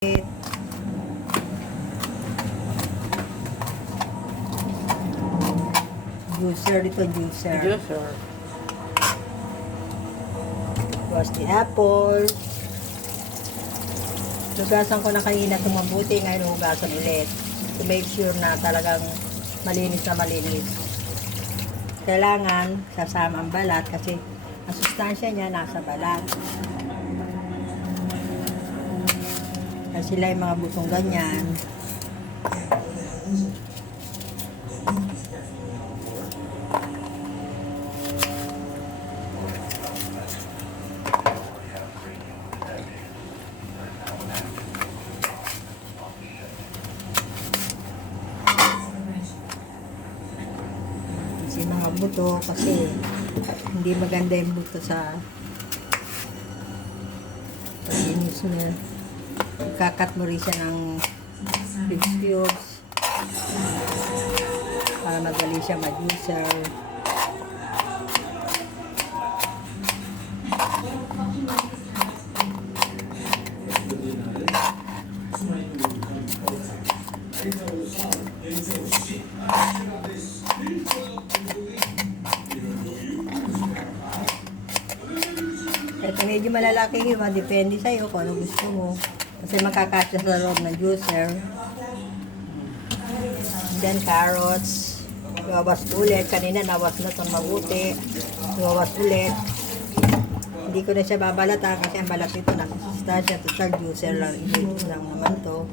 Juicer dito, juicer. Juicer. Tapos the apple. Hugasan ko na kanina itong mabuti. Ngayon hugasan ulit. To make sure na talagang malinis na malinis. Kailangan sasama ang balat kasi ang sustansya niya nasa balat. Kasi sila yung mga butong ganyan. Kasi mga buto kasi hindi maganda yung buto sa pag-inis niya. Kakat mo rin siya ng cubes para madali siya mag-juicer. Ito medyo malalaki yun, depende sa'yo kung ano gusto mo. Kasi makakasya sa loob ng juicer. Then carrots. Iwawas ulit. Kanina nawas na itong mabuti. Iwawas ulit. Hindi ko na siya babalatan kasi ang balat ito nakasustansya. Total juicer lang. Ilit lang naman to.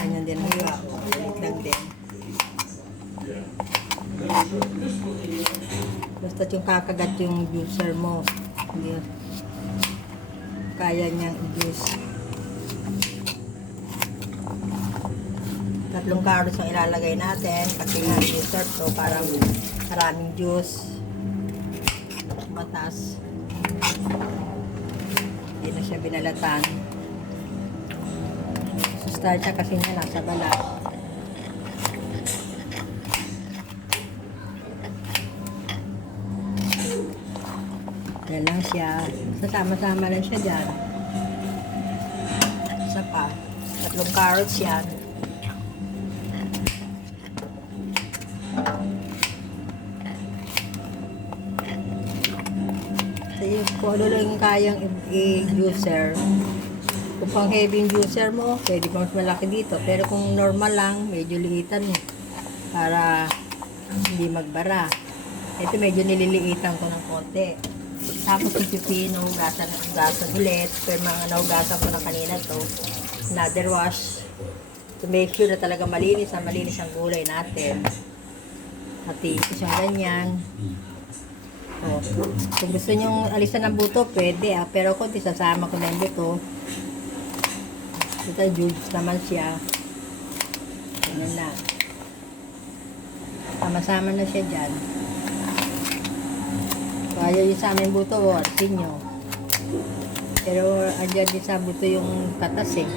Ganyan din hiwa. Ilit lang din. Basta yung kakagat yung juicer mo. Hindi kaya niyang i-juice. 3 carrots ang ilalagay natin pati nga juicer to para maraming juice matas. Hindi na siya binalatan. Sustansya kasi niya nasa balat. Yan lang siya. Sasama-sama lang siya dyan. Isa pa. 3 carrots yan. So, kung ano lang kayang i-juicer. Kung pang heavy yung juicer mo, pwede pa mas malaki dito. Pero kung normal lang, medyo liitan eh. Para hindi magbara. Ito medyo nililiitan ko ng konti. Tapos yung pipino, hugasan ulit. Pero mga nahugasan ko na kanina to. Another wash. To make sure na talaga malinis ang gulay natin. Hati ko siyang ganyan. O, kung gusto nyong alisan ng buto, pwede ah. Pero kung sasama ko na yung buto, ito juice naman siya. Ganyan na. Sama-sama na siya dyan. Kaya yung sa aming buto, alisin nyo. Pero andyan din sa buto yung katas eh.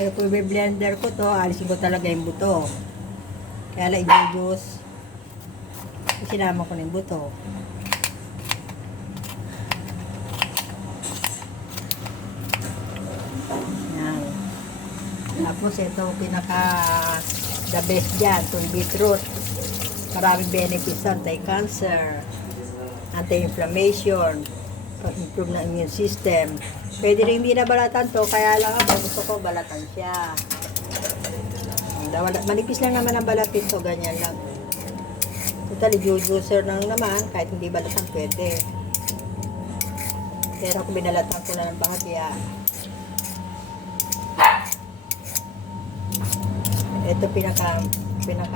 Pero kung i-blender ko to, alisin ko talaga yung buto. Kaya lang i-juice. Sinama ko na yung buto. Yan. Tapos ito pinaka the best dyan, itong beetroot. Maraming benefits, anti-cancer, anti-inflammation, pag-improve ng immune system. Pwede rin hindi na balatan to, kaya lang ako gusto ko balatan siya. Manipis lang naman ang balat ito, ganyan lang. Total, juicer lang naman, kahit hindi balatan pwede. Pero kung binalatan ko na ng bahagya, ito pinaka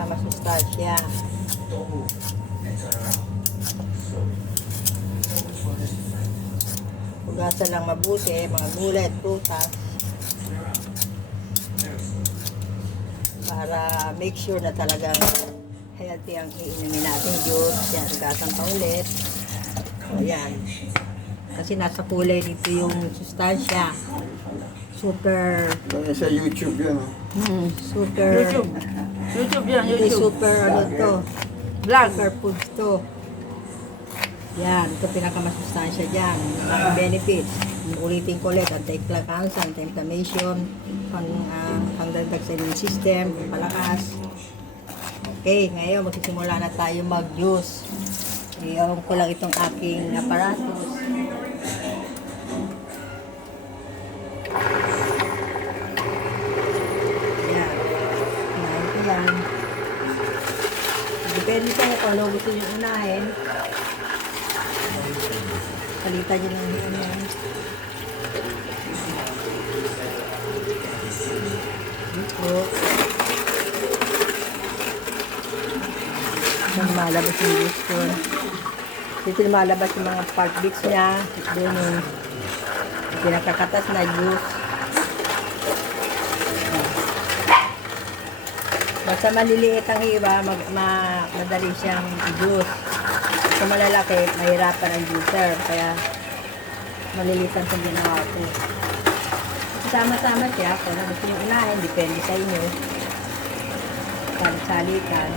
masustansya. Hugasan lang mabuti, mga gulay at prutas. Para make sure na talagang healthy ang iinumin natin juice. Yan, hugasan pa ulit. O yan. Kasi nasa kulay dito yung sustansya. Super, Kaya sa YouTube yan. super, YouTube. YouTube yan, ito YouTube. super ano to, Vlog. super foods to. Yan, ito pinakamasustansya dyan. Maraming benefits. Ulitin ko ulit, anti-cancer, anti-inflammation, pangdagdag sa immune system, palakas. Okay, ngayon magsisimula na tayo mag-juice. Iyon ko lang itong aking aparatus. Yan. Unahin ko yan. Depende sa kung ano gusto nyo unahin. Palitan nyo lang yan yan. Dito. Nang malabas yung juice ko. Dito lumalabas yung mga part bits niya. Doon yung pinakakatas na juice. Basta maliliit ang hiwa, madali siyang juice. Sa malalaki, mahirapan ang juicer. Kaya maliliit ang ginawa ko. Sama-sama siya. Kung ano gusto nyo unahin, depende sa inyo. Salitan.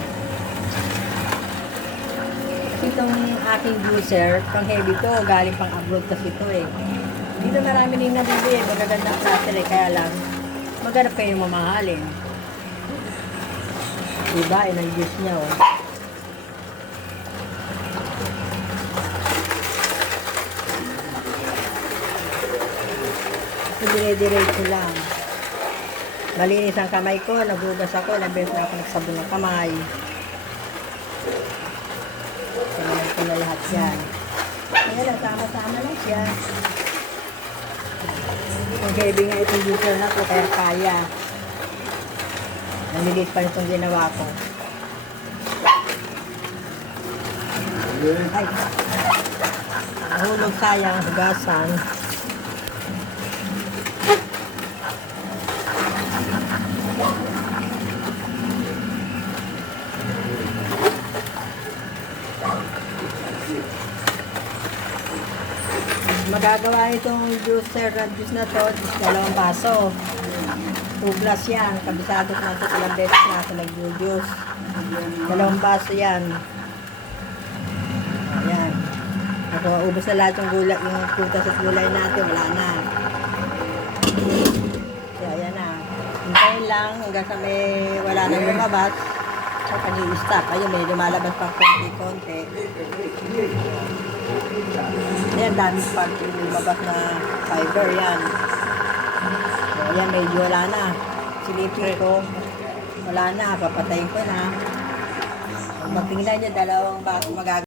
Kasi itong aking juicer, pang heavy to, galing pang abroad kasi ito eh. Dito marami rin nabibili, magagandang klase eh, kaya lang, maghanap kayo mamahalin. Diba, yun ang juice niya oh. So, dire-diretso lang. Malinis ang kamay ko, nagugas ako, ilang beses na ako nagsabon ng kamay. Kailangan ko na lahat yan. Kaya lang, sama-sama lang siya. Ang heavy nga itong juicer na to, kaya kaya. Nalilit pa itong ginawa ko. Ay, nahulog sayang, hugasan. Magagawa itong juicer na juice na to, dalawang baso. 2 glass yan, kabisado ko na ito ilang beses na ito nag-juice. Dalawang baso yan. Ayan. Ako, ubos na lahat yung gulay, yung prutas at gulay natin, wala na. Kaya ayan na. Hintayin lang hanggang sa may wala nang lumabas. Sa pag-i-stop. Ayun, may lumalabas pa konti-konti. Ayan, dami pa lumabas na fiber yan. So, ayan, medyo wala na. Silipin ko. Wala na, papatayin ko na. Pag tingnan niya, dalawang baso magagawa.